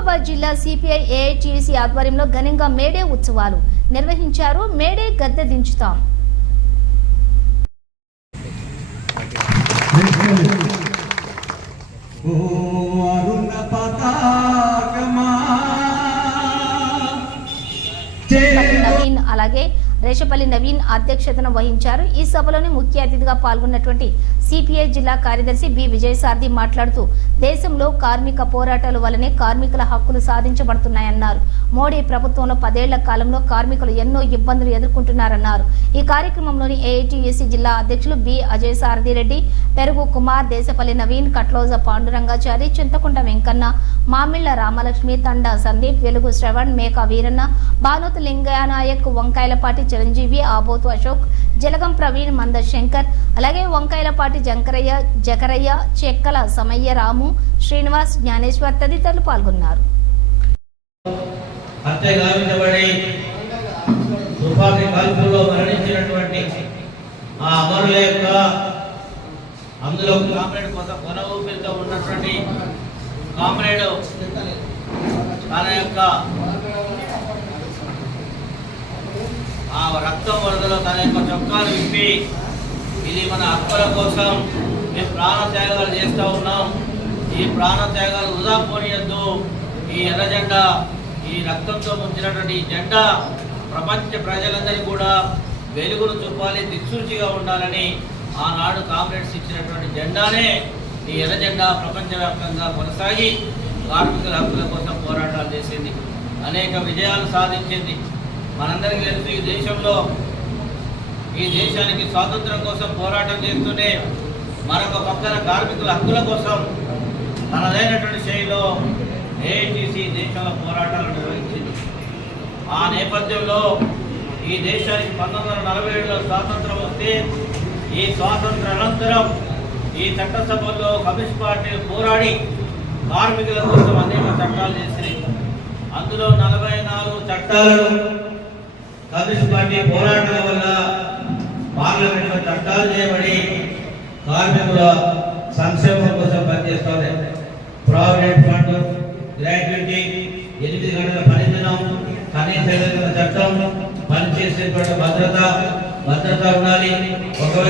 మహబూబాబాద్ జిల్లా CPI AITUC ఆధ్వర్యంలో ఘనంగా మేడే ఉత్సవాలు నిర్వహించారు. మేడే గద్దె దించుతాం. నవీన్ అలాగే రేషపల్లి నవీన్ అధ్యక్షతన వహించారు. ఈ సభలోని ముఖ్య అతిథిగా పాల్గొన్నటువంటి సిపిఐ జిల్లా కార్యదర్శి బి విజయసారథి మాట్లాడుతూ దేశంలో కార్మిక పోరాటాల వల్లనే కార్మికుల హక్కులు సాధించబడుతున్నాయన్నారు. మోడీ ప్రభుత్వంలో 10 ఏళ్ల కాలంలో కార్మికులు ఎన్నో ఇబ్బందులు ఎదుర్కొంటున్నారన్నారు. ఈ కార్యక్రమంలోని ఏఐటియుసి జిల్లా అధ్యక్షులు బి అజయ్ సారథి రెడ్డి, పెరుగు కుమార్, దేశపల్లి నవీన్, కట్లోజ పాండురంగాచారి, చింతకుంట వెంకన్న, మామిళ్ల రామలక్ష్మి, తండా సందీప్, వెలుగు శ్రవణ్, మేకా వీరన్న, భానుత్ లింగనాయక్, వంకాయలపాటి చిరంజీవి, ఆబోతు అశోక్, జలగం ప్రవీణ్, మంద శంకర్, అలాగే వంకాయలపాటి జకరయ్య, చెక్కల సమయ్య, రాము, శ్రీనివాస్, జ్ఞానేశ్వర్ తదితరులు పాల్గొన్నారు. అందులో కామ్రేడ్ కొంత కొన ఊపిరితో ఉన్నటువంటి కామ్రేడ్ తన యొక్క ఆ రక్తం వరదలో తన యొక్క చొక్కాలు విప్పి ఇది మన హక్కుల కోసం మేము ప్రాణ త్యాగాలు చేస్తూ ఉన్నాం, ఈ ప్రాణ త్యాగాలు వృధా పోనీయద్దు, ఈ ఎర్ర జెండా ఈ రక్తంతో ముంచినటువంటి ఈ జెండా ప్రపంచ ప్రజలందరికీ కూడా వెలుగును చూపాలి, దిక్సూచిగా ఉండాలని ఆనాడు కామ్రేడ్స్ ఇచ్చినటువంటి జెండానే ఈ ఎర్ర జెండా ప్రపంచవ్యాప్తంగా కొనసాగి కార్మికుల హక్కుల కోసం పోరాటాలు చేసింది, అనేక విజయాలు సాధించింది. మనందరికీ తెలుసు ఈ దేశానికి స్వాతంత్రం కోసం పోరాటం చేస్తూనే మరొక పక్కన కార్మికుల హక్కుల కోసం తనదైనటువంటి శైలిలో ఏఐటిసి దేశంలో పోరాటాలు నిర్వహించింది. ఆ నేపథ్యంలో ఈ దేశానికి 1947లో స్వాతంత్రం వస్తే ఈ స్వాతంత్ర అనంతరం ఈ చట్టసభల్లో కమ్యూనిస్ట్ పార్టీలు పోరాడి కార్మికుల కోసం అనేక చట్టాలు చేసినాయి. అందులో 44 చట్టాలను కమ్యూనిస్ట్ పార్టీ పోరాటాల వల్ల పార్లమెంట్లో చట్టాలు చేయబడి కార్మికుల సంక్షేమం కోసం పనిచేస్తుంది. ప్రావిడెంట్ ఫండ్, గ్రాట్యుటీ, 8 గంటల పనిదినం, కనీస వేతన చట్టం, పనిచేసేటువంటి భద్రత ఉండాలి. ఒకవేళ